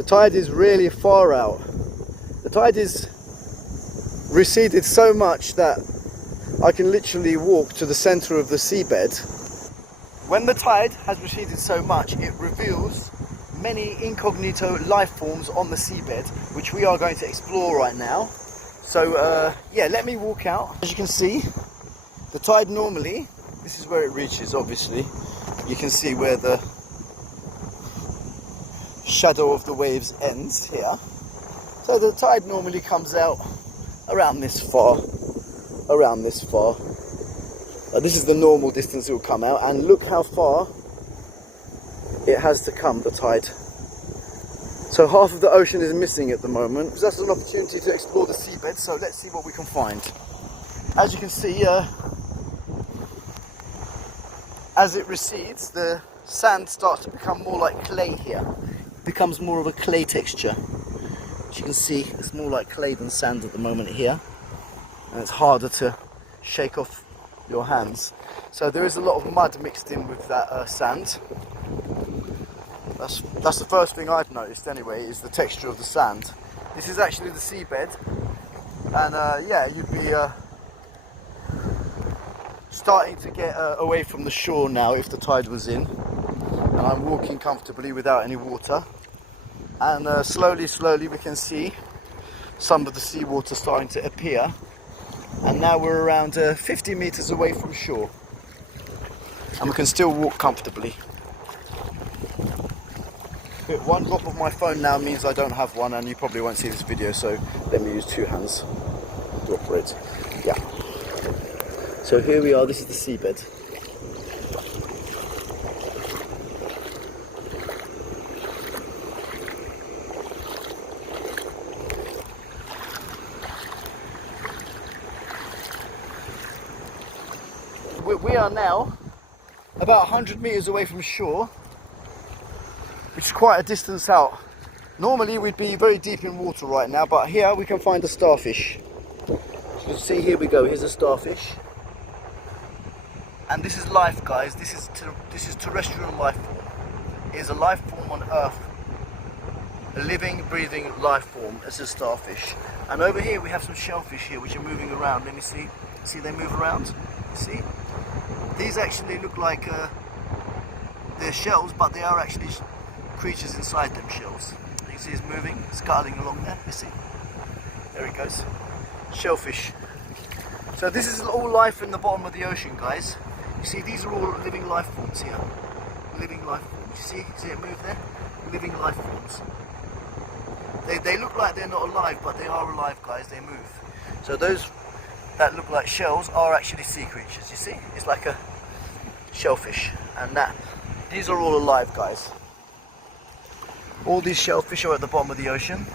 The tide is really far out. The tide is receded so much that I can literally walk to the center of the seabed. When the tide has receded so much, it reveals many incognito life forms on the seabed, which we are going to explore right now. So yeah, let me walk out. As you can see, the tide normally, this is where it reaches, obviously. You can see where the shadow of the waves ends here. So the tide normally comes out around this far, this is the normal distance it will come out, and look how far it has to come, the tide. So half of the ocean is missing at the moment. So that's an opportunity to explore the seabed, so let's see what we can find. As you can see, as it recedes, the sand starts to become more like clay here. It becomes more of a clay texture. As you can see, it's more like clay than sand at the moment here, and it's harder to shake off your hands. So there is a lot of mud mixed in with that sand. That's the first thing I've noticed anyway, is the texture of the sand. This is actually the seabed, and yeah, you'd be starting to get away from the shore now if the tide was in, and I'm walking comfortably without any water, and slowly we can see some of the seawater starting to appear, and now we're around 50 meters away from shore, and we can still walk comfortably. One drop of my phone now means I don't have one, and you probably won't see this video, so let me use two hands to operate. Yeah. So here we are, this is the seabed. We are now about 100 meters away from shore, which is quite a distance out. Normally we'd be very deep in water right now, but here we can find a starfish. So you can see, here we go, here's a starfish. And this is life, guys. This is terrestrial life form. It is a life form on Earth. A living, breathing life form as a starfish. And over here we have some shellfish here which are moving around. Let me see. See, they move around. See? These actually look like they're shells, but they are actually creatures inside them shells. You can see it's moving, scuttling along there. You see? There it goes. Shellfish. So this is all life in the bottom of the ocean, guys. You see, these are all living life forms here. Living life forms. You see it move there? Living life forms. They look like they're not alive, but they are alive, guys. They move. So those that look like shells are actually sea creatures. You see? It's like a shellfish, and these are all alive, guys. All these shellfish are at the bottom of the ocean.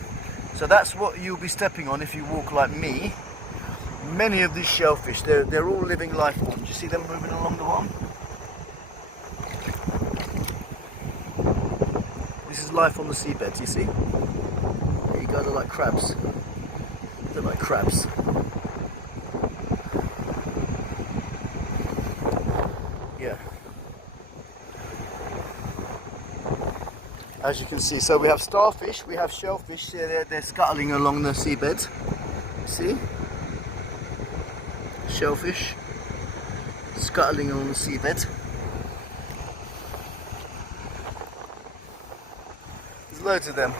So that's what you'll be stepping on if you walk like me. Many of these shellfish, they're all living life forms. You see them moving along the bottom? This is life on the seabed, you see? There you go, they're like crabs. They're like crabs. Yeah. As you can see, so we have starfish, we have shellfish, they're scuttling along the seabed. See? Shellfish scuttling along the seabed. There's loads of them.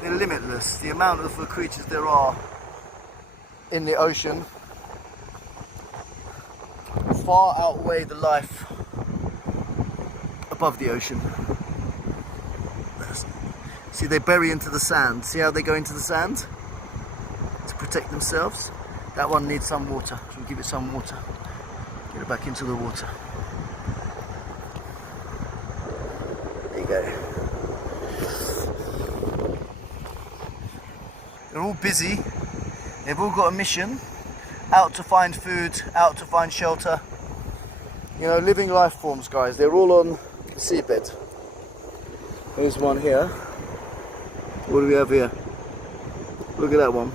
They're limitless. The amount of creatures there are in the ocean far outweigh the life above the ocean. See, they bury into the sand. See how they go into the sand to protect themselves? That one needs some water. So we'll give it some water. Get it back into the water. There you go. They're all busy. They've all got a mission. Out to find food, out to find shelter. You know, living life forms, guys. They're all on the seabed. There's one here. What do we have here? Look at that one.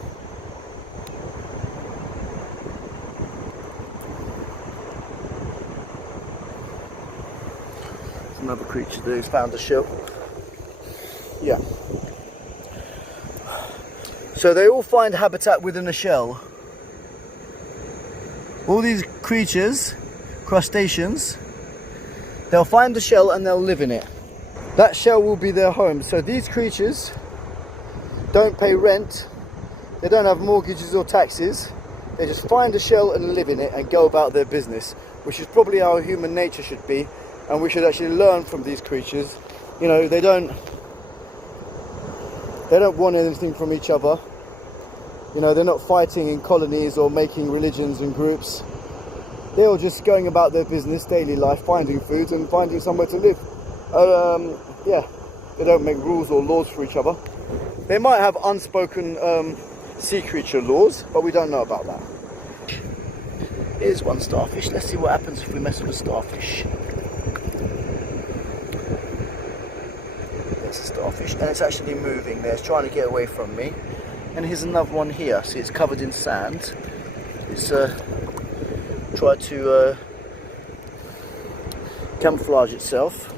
Another creature there who's found a shell. Yeah. So they all find habitat within a shell. All these creatures, crustaceans, they'll find the shell and they'll live in it. That shell will be their home. So these creatures don't pay rent, they don't have mortgages or taxes, they just find a shell and live in it and go about their business, which is probably how human nature should be, and we should actually learn from these creatures. You know, they don't want anything from each other. You know, they're not fighting in colonies or making religions and groups. They're all just going about their business, daily life, finding food and finding somewhere to live. Yeah, they don't make rules or laws for each other. They might have unspoken sea creature laws, but we don't know about that. Here's one starfish. Let's see what happens if we mess with a starfish. There's a starfish, and it's actually moving there. It's trying to get away from me. And here's another one here. See, it's covered in sand. It's tried to camouflage itself.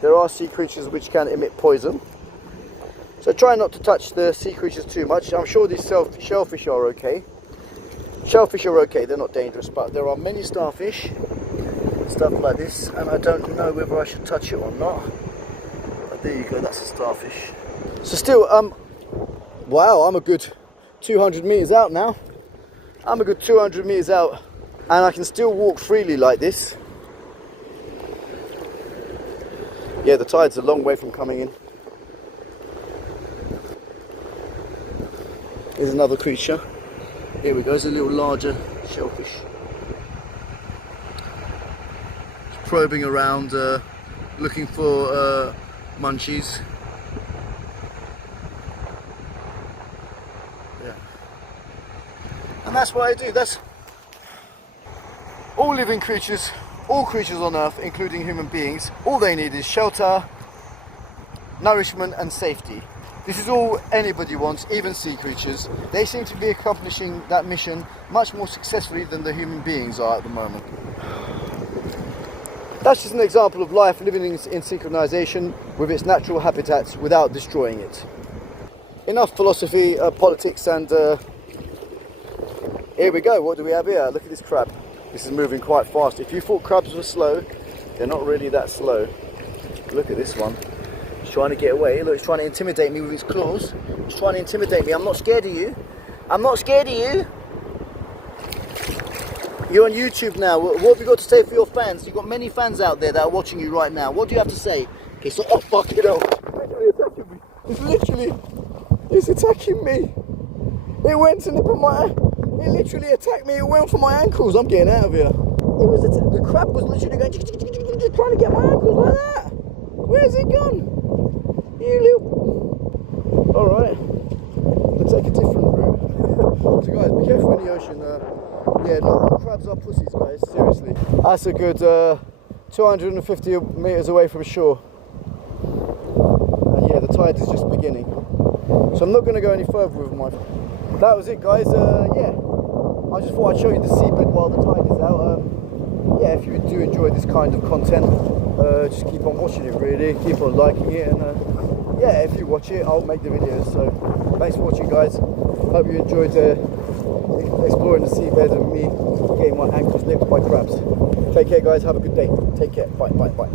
There are sea creatures which can emit poison, so try not to touch the sea creatures too much. I'm sure these shellfish are okay. Shellfish are okay, they're not dangerous, but there are many starfish, stuff like this, and I don't know whether I should touch it or not. But there you go, that's a starfish. So still, wow, I'm a good 200 meters out now. I'm a good 200 meters out, and I can still walk freely like this. Yeah, the tide's a long way from coming in. Here's another creature. Here we go, it's a little larger shellfish. Probing around, looking for munchies. Yeah. And that's what I do. That's all living creatures. All creatures on Earth, including human beings, all they need is shelter, nourishment and safety. This is all anybody wants, even sea creatures. They seem to be accomplishing that mission much more successfully than the human beings are at the moment. That's just an example of life living in synchronization with its natural habitats without destroying it. Enough philosophy, politics, and here we go. What do we have here? Look at this crab. This is moving quite fast. If you thought crabs were slow, they're not really that slow. Look at this one. It's trying to get away. Look, it's trying to intimidate me with its claws. It's trying to intimidate me. I'm not scared of you. I'm not scared of you. You're on YouTube now. What have you got to say for your fans? You've got many fans out there that are watching you right now. What do you have to say? Okay, so, oh fuck it up. It's attacking me. It went to nip on my... It literally attacked me. It went for my ankles. I'm getting out of here. The crab was literally going trying to get my ankles like that. Where's it gone? You little... Alright. Let's take a different route. So guys, be careful in the ocean. Yeah, no, crabs are pussies, guys. Seriously. That's a good 250 meters away from shore. And yeah, the tide is just beginning. So I'm not going to go any further with my... That was it, guys. Yeah. I just thought I'd show you the seabed while the tide is out. Yeah, if you do enjoy this kind of content, just keep on watching it really, keep on liking it, and yeah, if you watch it, I'll make the videos. So thanks for watching, guys. Hope you enjoyed exploring the seabed and me getting my ankles nipped by crabs. Take care, guys. Have a good day. Take care. Bye, bye, bye.